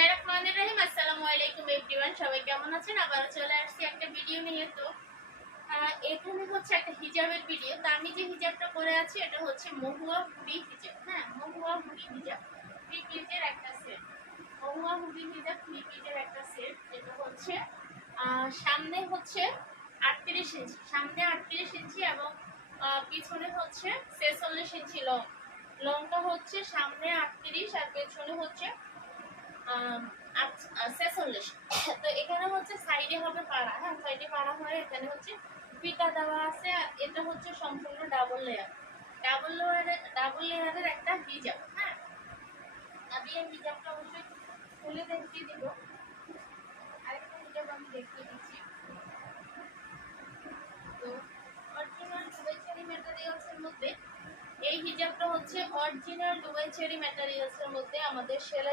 বিসমিল্লাহির রহমানির রহিম। আসসালামু আলাইকুম এভরিওয়ান, সবাই কেমন আছেন? আবার চলে আসছি একটা ভিডিও নিয়ে। তো এখানে হচ্ছে একটা হিজাবের ভিডিও। তো আমি যে হিজাবটা পরে আছি এটা হচ্ছে মহুয়া হুডি হিজাব। হ্যাঁ, মহুয়া হুডি হিজাব, 3 পিসের একটা সেট। মহুয়া হুডি হিজাব 3 পিসের একটা সেট। এটা হচ্ছে সামনে হচ্ছে 38 ইঞ্চি, সামনে 38 ইঞ্চি এবং পিছনে হচ্ছে 46 ইঞ্চি লং। লংটা হচ্ছে সামনে 38 আর পেছনে হচ্ছে 46। তো এখানে হচ্ছে সাইডে হবে পাড়া। হ্যাঁ, সাইডে পাড়া হয়ে এখানে হচ্ছে ফিতা দেওয়া আছে। আর এটা হচ্ছে সম্পূর্ণ ডাবল লেয়ারের একটা হিজাব। হ্যাঁ, আমি এই হিজাবটা অবশ্যই খুলে দেখিয়ে দিব। আরেকটা হিজাব আমি দেখিয়ে দিচ্ছি। তো অরিজিনাল দুবাই চেরি ম্যাটেরিয়ালসের মধ্যে এই হিজাবটা হচ্ছে অরিজিনাল দুবাই চেরি ম্যাটেরিয়ালসের মধ্যে আমাদের সেলাই